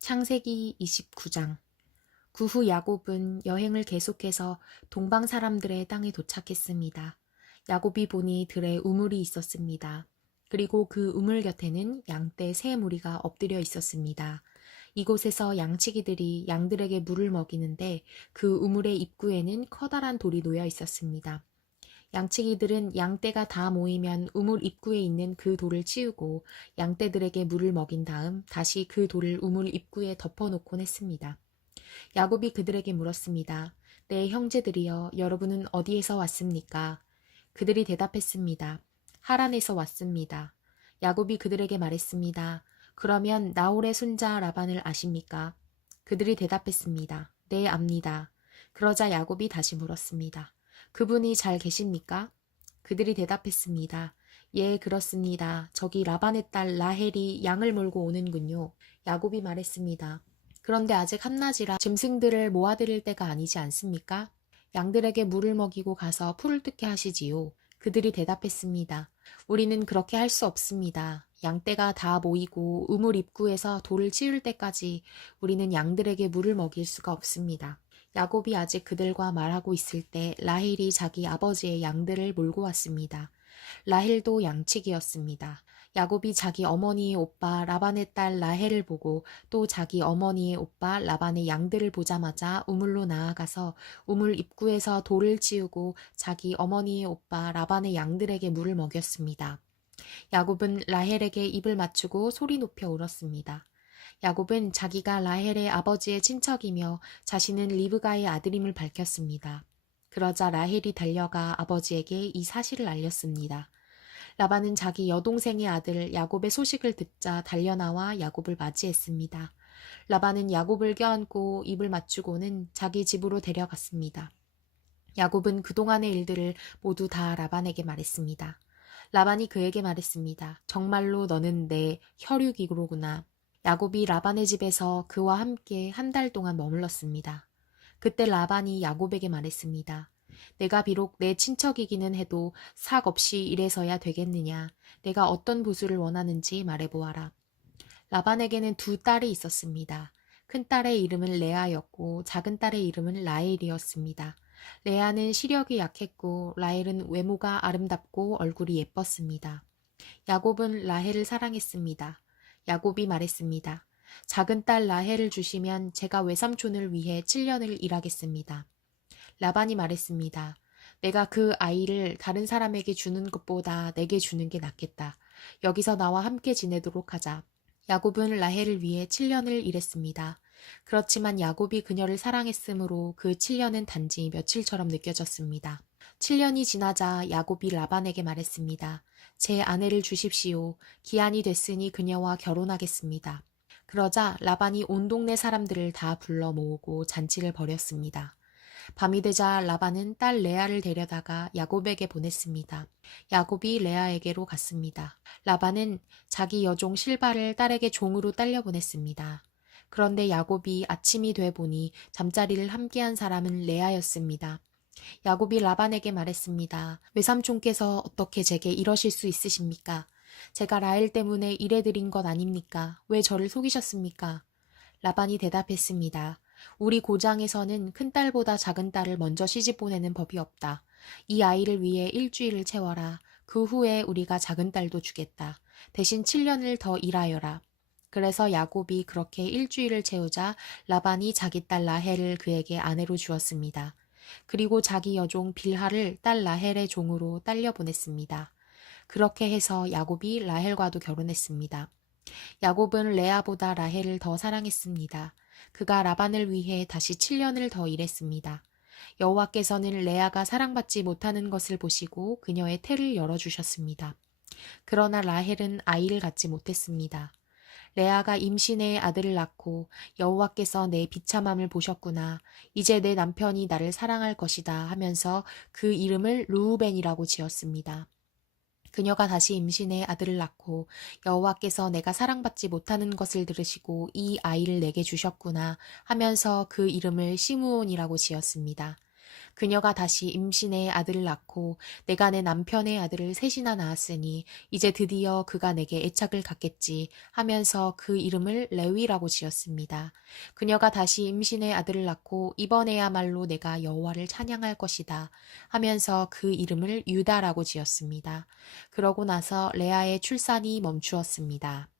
창세기 29장. 그 후 야곱은 여행을 계속해서 동방 사람들의 땅에 도착했습니다. 야곱이 보니 들에 우물이 있었습니다. 그리고 그 우물 곁에는 양떼 세 무리가 엎드려 있었습니다. 이곳에서 양치기들이 양들에게 물을 먹이는데 그 우물의 입구에는 커다란 돌이 놓여 있었습니다. 양치기들은 양떼가 다 모이면 우물 입구에 있는 그 돌을 치우고 양떼들에게 물을 먹인 다음 다시 그 돌을 우물 입구에 덮어놓곤 했습니다. 야곱이 그들에게 물었습니다. 내 형제들이여, 여러분은 어디에서 왔습니까? 그들이 대답했습니다. 하란에서 왔습니다. 야곱이 그들에게 말했습니다. 그러면 나홀의 손자 라반을 아십니까? 그들이 대답했습니다. 네, 압니다. 그러자 야곱이 다시 물었습니다. 그분이 잘 계십니까? 그들이 대답했습니다. 예, 그렇습니다. 저기 라반의 딸 라헬이 양을 몰고 오는군요. 야곱이 말했습니다. 그런데 아직 한낮이라 짐승들을 모아드릴 때가 아니지 않습니까? 양들에게 물을 먹이고 가서 풀을 뜯게 하시지요. 그들이 대답했습니다. 우리는 그렇게 할 수 없습니다. 양떼가 다 모이고 우물 입구에서 돌을 치울 때까지 우리는 양들에게 물을 먹일 수가 없습니다. 야곱이 아직 그들과 말하고 있을 때 라헬이 자기 아버지의 양들을 몰고 왔습니다. 라헬도 양치기였습니다. 야곱이 자기 어머니의 오빠 라반의 딸 라헬을 보고 또 자기 어머니의 오빠 라반의 양들을 보자마자 우물로 나아가서 우물 입구에서 돌을 치우고 자기 어머니의 오빠 라반의 양들에게 물을 먹였습니다. 야곱은 라헬에게 입을 맞추고 소리 높여 울었습니다. 야곱은 자기가 라헬의 아버지의 친척이며 자신은 리브가의 아들임을 밝혔습니다. 그러자 라헬이 달려가 아버지에게 이 사실을 알렸습니다. 라반은 자기 여동생의 아들 야곱의 소식을 듣자 달려나와 야곱을 맞이했습니다. 라반은 야곱을 껴안고 입을 맞추고는 자기 집으로 데려갔습니다. 야곱은 그동안의 일들을 모두 다 라반에게 말했습니다. 라반이 그에게 말했습니다. 정말로 너는 내 혈육이로구나. 야곱이 라반의 집에서 그와 함께 한 달 동안 머물렀습니다. 그때 라반이 야곱에게 말했습니다. 내가 비록 내 친척이기는 해도 삭 없이 이래서야 되겠느냐. 내가 어떤 부수를 원하는지 말해보아라. 라반에게는 두 딸이 있었습니다. 큰 딸의 이름은 레아였고 작은 딸의 이름은 라헬이었습니다. 레아는 시력이 약했고 라헬은 외모가 아름답고 얼굴이 예뻤습니다. 야곱은 라헬을 사랑했습니다. 야곱이 말했습니다. 작은 딸 라헬을 주시면 제가 외삼촌을 위해 7년을 일하겠습니다. 라반이 말했습니다. 내가 그 아이를 다른 사람에게 주는 것보다 내게 주는 게 낫겠다. 여기서 나와 함께 지내도록 하자. 야곱은 라헬을 위해 7년을 일했습니다. 그렇지만 야곱이 그녀를 사랑했으므로 그 7년은 단지 며칠처럼 느껴졌습니다. 7년이 지나자 야곱이 라반에게 말했습니다. 제 아내를 주십시오. 기한이 됐으니 그녀와 결혼하겠습니다. 그러자 라반이 온 동네 사람들을 다 불러 모으고 잔치를 벌였습니다. 밤이 되자 라반은 딸 레아를 데려다가 야곱에게 보냈습니다. 야곱이 레아에게로 갔습니다. 라반은 자기 여종 실바를 딸에게 종으로 딸려 보냈습니다. 그런데 야곱이 아침이 돼 보니 잠자리를 함께한 사람은 레아였습니다. 야곱이 라반에게 말했습니다. 외삼촌께서 어떻게 제게 이러실 수 있으십니까? 제가 라헬 때문에 일해드린 것 아닙니까? 왜 저를 속이셨습니까? 라반이 대답했습니다. 우리 고장에서는 큰딸보다 작은 딸을 먼저 시집 보내는 법이 없다. 이 아이를 위해 일주일을 채워라. 그 후에 우리가 작은 딸도 주겠다. 대신 7년을 더 일하여라. 그래서 야곱이 그렇게 일주일을 채우자 라반이 자기 딸 라헬을 그에게 아내로 주었습니다. 그리고 자기 여종 빌하를 딸 라헬의 종으로 딸려 보냈습니다. 그렇게 해서 야곱이 라헬과도 결혼했습니다. 야곱은 레아보다 라헬을 더 사랑했습니다. 그가 라반을 위해 다시 7년을 더 일했습니다. 여호와께서는 레아가 사랑받지 못하는 것을 보시고 그녀의 태를 열어주셨습니다. 그러나 라헬은 아이를 갖지 못했습니다. 레아가 임신해 아들을 낳고 여호와께서 내 비참함을 보셨구나. 이제 내 남편이 나를 사랑할 것이다 하면서 그 이름을 르우벤이라고 지었습니다. 그녀가 다시 임신해 아들을 낳고 여호와께서 내가 사랑받지 못하는 것을 들으시고 이 아이를 내게 주셨구나 하면서 그 이름을 시므온이라고 지었습니다. 그녀가 다시 임신해 아들을 낳고 내가 내 남편의 아들을 셋이나 낳았으니 이제 드디어 그가 내게 애착을 갖겠지 하면서 그 이름을 레위라고 지었습니다. 그녀가 다시 임신해 아들을 낳고 이번에야말로 내가 여호와를 찬양할 것이다 하면서 그 이름을 유다라고 지었습니다. 그러고 나서 레아의 출산이 멈추었습니다.